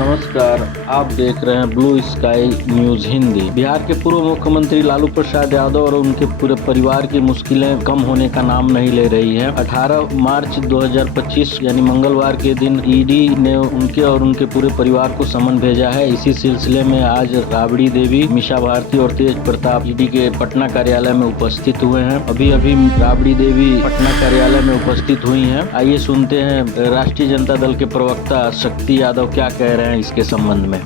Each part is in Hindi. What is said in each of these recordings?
नमस्कार, आप देख रहे हैं blue sky news Hindi. Bihar के पूर्व मुख्यमंत्री लालू प्रसाद यादव और उनके पूरे परिवार की मुश्किलें कम होने का नाम नहीं ले रही हैं। 18 मार्च 2025 यानी मंगलवार के दिन ईडी ने उनके और उनके पूरे परिवार को समन भेजा है। इसी सिलसिले में आज राबड़ी देवी, मीसा भारती और तेज प्रताप ईडी के पटना कार्यालय में उपस्थित हुए हैं। अभी राबड़ी देवी पटना कार्यालय में उपस्थित हुई हैं। आइए सुनते हैं राष्ट्रीय जनता दल के प्रवक्ता शक्ति यादव क्या कह रहे हैं इसके संबंध में।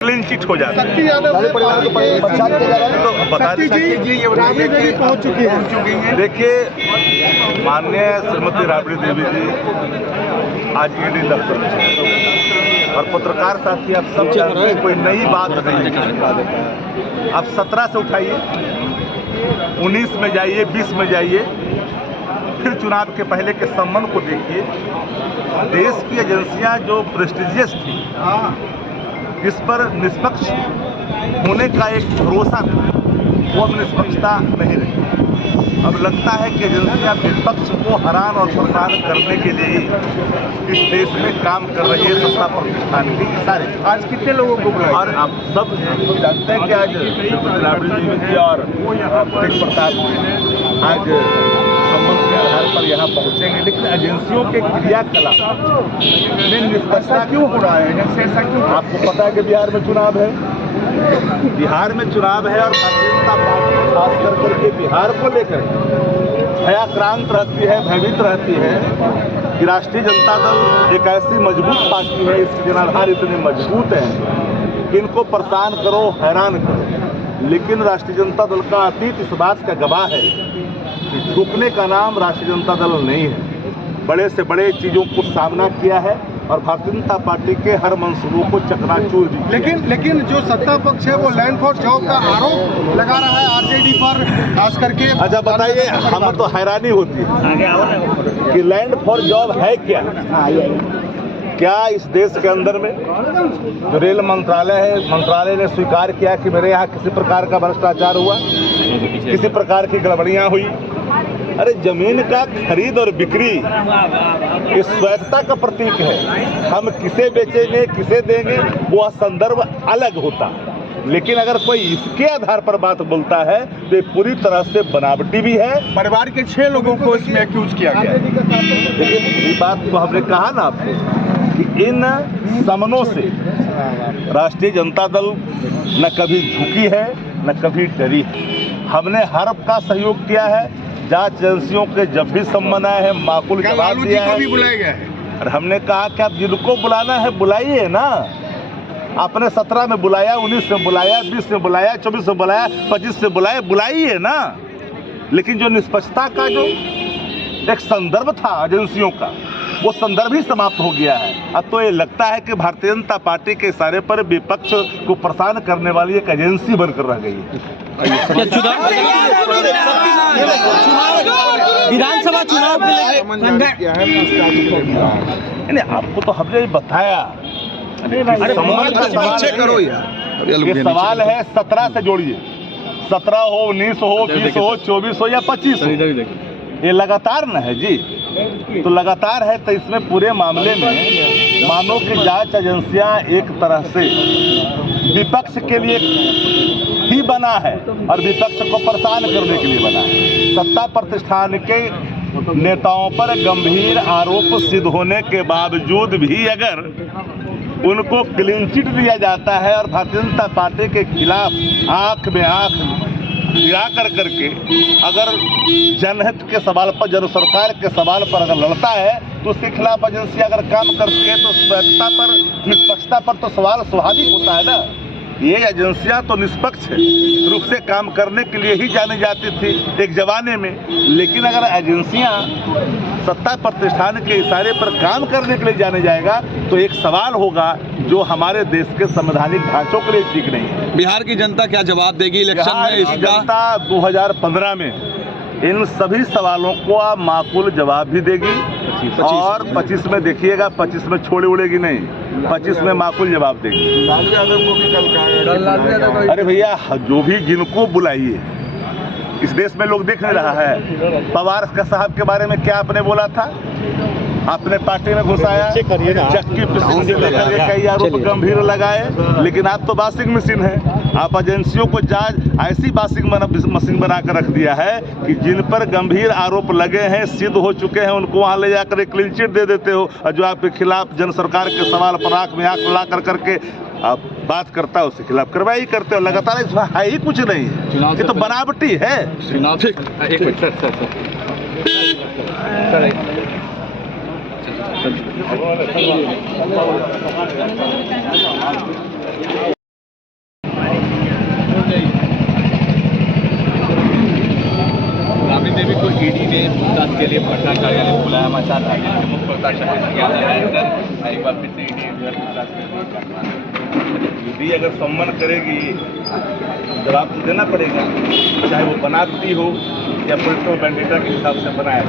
क्लीन चिट हो जाता है। शक्ति यादव तो बता दें पहुंच चुकी है। देखिए, माननीय श्रीमती राबड़ी देवी जी आज ईडी दफ्तर में और पत्रकार साथी आप सब जानते हैं, कोई नई बात नहीं है। आप 17 से उठाइए, 19 में जाइए, 20 में जाइए, फिर चुनाव के पहले के सम्मान को देखिए। देश की एजेंसियां जो प्रेस्टिजियस थी, इस पर निष्पक्ष होने का एक भरोसा था, वो अब निष्पक्षता नहीं रही। अब लगता है कि एजेंसियां विपक्ष को हैरान और परेशान करने के लिए ही इस देश में काम कर रही है। सत्ता प्रतिष्ठान की सारे आज कितने लोगों को बुलाया? और आप सब जानते हैं कि आज राबड़ी देवी जी और तेज प्रताप आज संबंध के आधार पर यहाँ पहुँचेंगे, लेकिन एजेंसियों के क्रियाकलाप में निष्पक्षता क्यों हो रहा है? एजेंसी ऐसा क्यों? आपको पता है कि बिहार में चुनाव है, बिहार में चुनाव है और भारतीय जनता पार्टी खास करके बिहार को लेकर भयाक्रांत रहती है, भयभीत रहती है कि राष्ट्रीय जनता दल एक ऐसी मजबूत पार्टी है, इसके जनाधार इतने मजबूत हैं कि इनको परेशान करो, हैरान करो। लेकिन राष्ट्रीय जनता दल का अतीत इस बात का गवाह है कि झुकने का नाम राष्ट्रीय जनता दल नहीं है। बड़े से बड़े चीज़ों को सामना किया है और भारतीय जनता पार्टी के हर मंसूबों को चकनाचूर भी किया। लेकिन जो सत्ता पक्ष है वो लैंड फॉर जॉब का आरोप लगा रहा है आरजेडी पर, खास करके। अच्छा बताइए, हमें तो हैरानी होती है कि लैंड फॉर जॉब है क्या इस देश के अंदर में जो रेल मंत्रालय है, मंत्रालय ने स्वीकार किया कि मेरे यहाँ किसी प्रकार का भ्रष्टाचार हुआ, किसी प्रकार की गड़बड़ियाँ हुई। अरे जमीन का खरीद और बिक्री इस स्वायत्तता का प्रतीक है। हम किसे बेचेंगे, किसे देंगे, वो संदर्भ अलग होता। लेकिन अगर कोई इसके आधार पर बात बोलता है तो ये पूरी तरह से बनावटी भी है। परिवार के 6 लोगों को इसमें एक्यूज किया गया। देखिए, ये बात तो हमने कहा ना आपको कि इन समनों से राष्ट्रीय जनता दल न कभी झुकी है न कभी डरी है। हमने हर का सहयोग किया है। जांच एजेंसियों के जब भी सम्मन आए हैं, माकूल जवाब दिया है। भी बुलाया गया है और हमने कहा कि आप जिनको बुलाना है बुलाइए ना। आपने 17 में बुलाया, 19 में बुलाया, 20 में बुलाया, 24 में बुलाया, 25 में बुलाया, बुलाइए ना। लेकिन जो निष्पक्षता का जो एक संदर्भ था एजेंसियों का, वो संदर्भ ही समाप्त हो गया है। अब तो ये लगता है कि भारतीय जनता पार्टी के इशारे पर विपक्ष को परेशान करने वाली एक एजेंसी बनकर रह गई है। विधानसभा चुनाव यानी आपको तो हमने बताया। ये सवाल है 17 से जोड़िए, 17 हो, 19 हो, 20 हो, 24 हो या 25 हो, ये लगातार न है जी। तो लगातार है तो इसमें पूरे मामले में मानो कि जांच एजेंसियां एक तरह से विपक्ष के लिए ही बना है और विपक्ष को परेशान करने के लिए बना है। सत्ता प्रतिष्ठान के नेताओं पर गंभीर आरोप सिद्ध होने के बावजूद भी अगर उनको क्लीन चिट दिया जाता है और भारतीय जनता पार्टी के खिलाफ आंख में आंख गिरा करके अगर जनहित के सवाल पर, जन सरकार के सवाल पर अगर लड़ता है तो उसके खिलाफ एजेंसी अगर काम करती है तो स्वायत्तता पर, निष्पक्षता पर तो सवाल स्वाभाविक होता है ना। ये एजेंसियां तो निष्पक्ष रूप से काम करने के लिए ही जानी जाती थी एक जमाने में। लेकिन अगर एजेंसियां सत्ता प्रतिष्ठान के इशारे पर काम करने के लिए जाने जाएगा तो एक सवाल होगा जो हमारे देश के संवैधानिक ढांचों के लिए ठीक नहीं है। बिहार की जनता क्या जवाब देगी इलेक्शन में? इसका जनता 2015 में इन सभी सवालों को माकूल जवाब भी देगी 25 और 25 में देखिएगा, 25 में छोड़े उड़ेगी नहीं, 25 में माकूल जवाब देगी। लालू यादव को भी कल अरे भैया, जो भी जिनको बुलाइए, इस देश में लोग देख नहीं रहा है। पवार का साहब के बारे में क्या आपने बोला था? अपने पार्टी में घुसाया, चक्की पिसिंग से लेकर के कई आरोप गंभीर लगाए, लेकिन आप तो वाशिंग मशीन है। आप एजेंसियों को जांच ऐसी वाशिंग मशीन बना कर रख दिया है कि जिन पर गंभीर आरोप लगे हैं, सिद्ध हो चुके हैं, उनको वहां ले जाकर एक क्लीन चिट दे देते हो, और जो आपके खिलाफ जन सरकार के सवाल पर आंख में आंख ला करके आप बात करता है, उसके खिलाफ कार्रवाई करते हो। लगातार इसमें है ही कुछ नहीं है, ये तो बनावटी है। एक मिनट सर राबड़ी देवी को ईडी ने पूछताछ के लिए पटना कार्यालय बुलाया। समाचार के मुख्य प्रत्याशी एक बार फिर से ईडी अगर सम्मान करेगी, जवाब तो देना पड़ेगा, चाहे वो बनावटी हो या पॉलिटिकल बैंडिटा के हिसाब से बनाया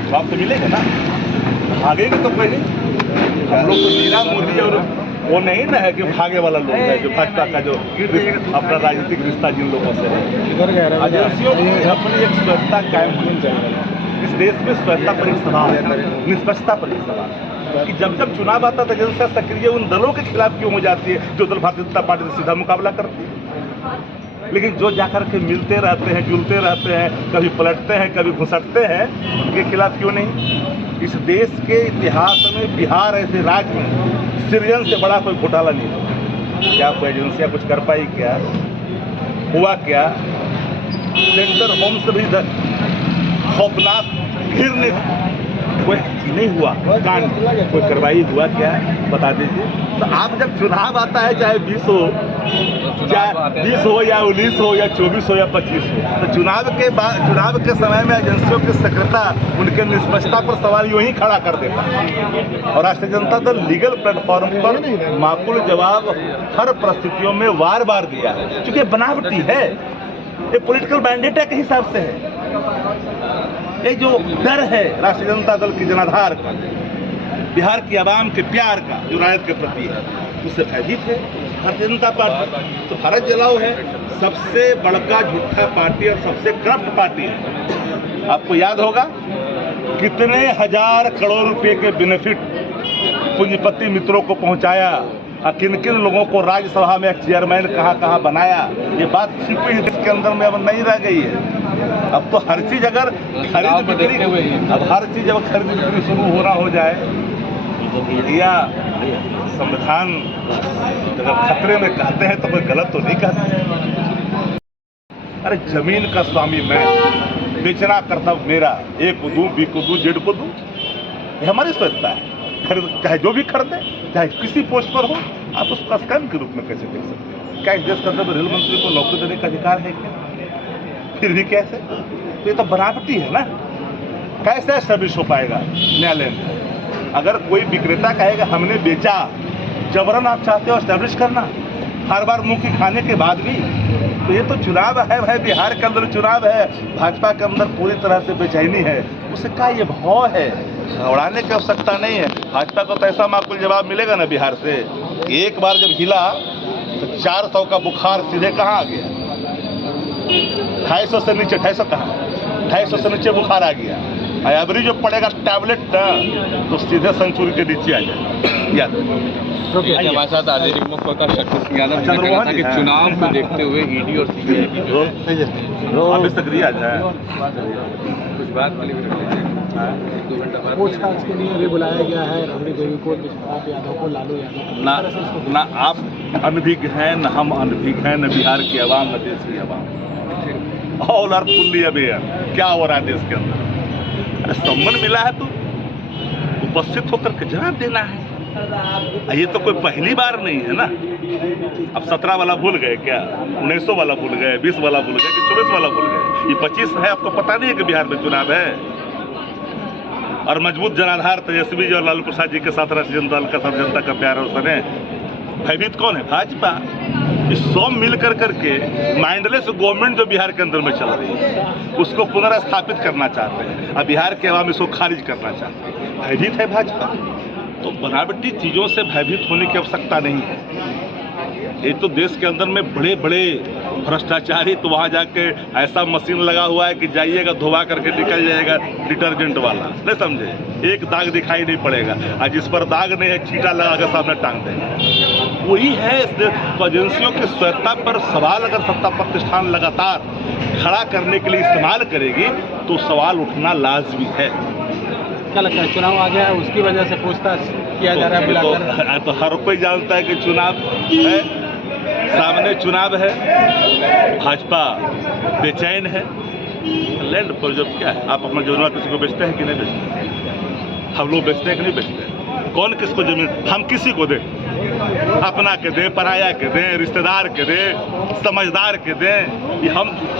जवाब तो मिलेगा ना। भागेंगे तो कोई नहीं। हम लोग तो मीरा मोदी और वो नहीं ना है कि भागे वाला लोग है, जो भाजपा का जो अपना राजनीतिक रिश्ता जिन लोगों से है। एजेंसियों की अपनी एक स्वच्छता कायम होनी चाहिए। इस देश में स्वच्छता पर एक सवाल है, निष्पक्षता पर एक सवाल है कि जब जब चुनाव आता था एजेंसियां सक्रिय उन दलों के खिलाफ क्यों हो जाती है जो दल भारतीय जनता पार्टी से सीधा मुकाबला करती है। लेकिन जो जाकर के मिलते रहते हैं, जुलते रहते हैं, कभी पलटते हैं, कभी घुसटते हैं, उनके खिलाफ क्यों नहीं। इस देश के इतिहास में बिहार ऐसे राज्य में सृजन से बड़ा कोई घोटाला नहीं हुआ। क्या कोई एजेंसियां कुछ कर पाई? क्या हुआ? क्या सेंटर होम से भी खौफनाक घिरने कोई नहीं हुआ कांड, कोई कार्रवाई हुआ? क्या बता दीजिए। तो आप जब चुनाव आता है, चाहे 20 हो, चाहे 20 हो या 19 हो या 24 हो या 25 हो, तो चुनाव के बाद, चुनाव के समय में एजेंसियों की सक्रियता, उनके निष्पक्षता पर सवाल यूं ही खड़ा कर देता है। और राष्ट्रीय जनता दल लीगल प्लेटफॉर्म पर माकूल जवाब हर परिस्थितियों में वार बार दिया है, क्योंकि बनावटी है, ये पॉलिटिकल मैंडेट के हिसाब से है। ये जो डर है राष्ट्रीय जनता दल की जनाधार का, बिहार की आवाम के प्यार का, जो रायत के प्रति है, उससे भयभीत है भारतीय जनता पार्टी। तो भारत जलाओ है सबसे बड़का झूठा पार्टी और सबसे करप्ट पार्टी है। आपको याद होगा कितने हजार करोड़ रुपए के बेनिफिट पूंजीपति मित्रों को पहुंचाया, किन किन लोगों को राज्यसभा में चेयरमैन कहाँ बनाया। ये बात छिपी इसके अंदर में अब नहीं रह गई है। अब तो हर चीज अगर खरीद बिक्री, अब हर चीज अगर खरीद बिक्री शुरू होना हो जाए, या संविधान अगर खतरे में कहते हैं तो कोई गलत तो नहीं कहते। अरे जमीन का स्वामी मैं, बेचना कर्तव्य मेरा, ए को दूं, बी को दूं, जेड को दूं, ये हमारी स्वच्छता है। खरीद चाहे जो भी खरीदे, चाहे किसी पोस्ट पर हो, आप उसको स्कैम के रूप में कैसे देख सकते हैं? क्या इस देश के अंदर रेल मंत्री को नौकरी देने का अधिकार है क्या? फिर भी कैसे? तो ये तो बनावटी है ना। कैसे एस्टैब्लिश हो पाएगा न्यायालय में? अगर कोई विक्रेता कहेगा हमने बेचा, जबरन आप चाहते हो एस्टैब्लिश करना, हर बार मुंह की खाने के बाद भी, तो ये तो चुनाव है भाई, बिहार के अंदर चुनाव है, भाजपा के अंदर पूरी तरह से बेचैनी है। उसका ये भाव है, घबराने की आवश्यकता नहीं है। भाजपा को तो ऐसा माकूल जवाब मिलेगा ना बिहार से, एक बार जब हिला तो 400 का बुखार सीधे कहाँ आ गया, 250 से नीचे, 250 कहाँ, 250 से नीचे बुखार आ गया। एवरेज जो पड़ेगा टैबलेट तो सीधे सेंचुरी के नीचे आ जाए। हमारे साथ आधिकारिक मुख्य शक्ति सिंह यादव ने कहा था कि चुनाव को देखते हुए ईडी और सीबीआई की अभी सक्रिय आ जाए, कुछ बात वाली भी पूछताछ के लिए भी बुलाया गया है राबड़ी देवी को, विश्वनाथ यादव को, लालू यादव को। ना आप अनभिज्ञ हैं, न हम अनभिज्ञ हैं, न बिहार की आवाम, न देश की आवाम। ऑल आर फुल्ली अवेयर क्या हो रहा है देश के अंदर। सम्मान मिला है तो उपस्थित होकर के जवाब देना है। ये तो कोई पहली बार नहीं है ना। अब 17 वाला भूल गए क्या, 1900 वाला भूल गए, 20 वाला भूल गए कि 24 वाला भूल गए? ये 25 है, आपको पता नहीं है कि बिहार में चुनाव है। और मजबूत जनाधार तेजस्वी जी और लालू प्रसाद जी के साथ राष्ट्रीय जनता दल का साथ जनता का प्यार और स्नेह। भयभीत कौन है? भाजपा। इस सब मिल कर करके माइंडलेस गवर्नमेंट जो बिहार के अंदर में चल रही है, उसको पुनर्स्थापित करना चाहते हैं। अब बिहार के अवाम इसको खारिज करना चाहते हैं। भयभीत है भाजपा। तो बनावटी चीज़ों से भयभीत होने की आवश्यकता नहीं है। ये तो देश के अंदर में बड़े बड़े भ्रष्टाचारी तो वहाँ जाके ऐसा मशीन लगा हुआ है कि जाइएगा धोवा करके निकल जाएगा डिटर्जेंट वाला, नहीं समझे, एक दाग दिखाई नहीं पड़ेगा, और जिस पर दाग नहीं है चीटा लगा के सामने टांग देंगे। वही है तो एजेंसियों की स्वायत्ता पर सवाल अगर सत्ता प्रतिष्ठान लगातार खड़ा करने के लिए इस्तेमाल करेगी तो सवाल उठना लाजमी है। क्या लगता है चुनाव आ गया है उसकी वजह से पूछताछ किया जा रहा है बुलाकर? तो हर कोई जानता है कि चुनाव है, सामने चुनाव है, भाजपा बेचैन है। लैंड पर जब क्या है, आप अपना जमीन किसी को बेचते हैं कि नहीं बेचते? हम लोग बेचते हैं कि नहीं बेचते? कौन किसको जमीन, हम किसी को दें, अपना के दें, पराया के दें, रिश्तेदार के दें, समझदार के दें, ये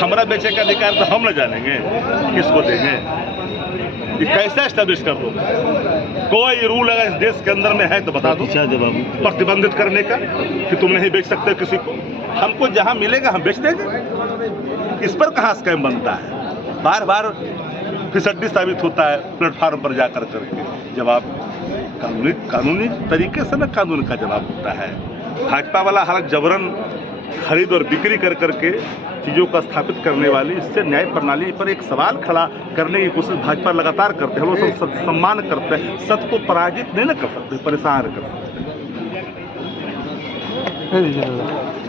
हमारा बेचे का अधिकार तो हम न जानेंगे, किसको देंगे? ये कैसे एस्टेब्लिश कर दो? कोई रूल अगर इस देश के अंदर में है तो बता दो, प्रतिबंधित करने का कि तुम नहीं बेच सकते किसी को। हमको जहां मिलेगा हम बेच देंगे। इस पर कहां स्कैम बनता है? बार बार फिसड्डी साबित होता है प्लेटफार्म पर जाकर करके। जवाब कानूनी तरीके से न कानून का जवाब होता है। भाजपा वाला हालत जबरन खरीद और बिक्री कर करके चीज़ों का स्थापित करने वाली, इससे न्याय प्रणाली पर एक सवाल खड़ा करने की कोशिश भाजपा लगातार करते हैं। हम लोग सब सम्मान करते हैं, सत्य को पराजित नहीं न कर सकते, परेशान कर सकते।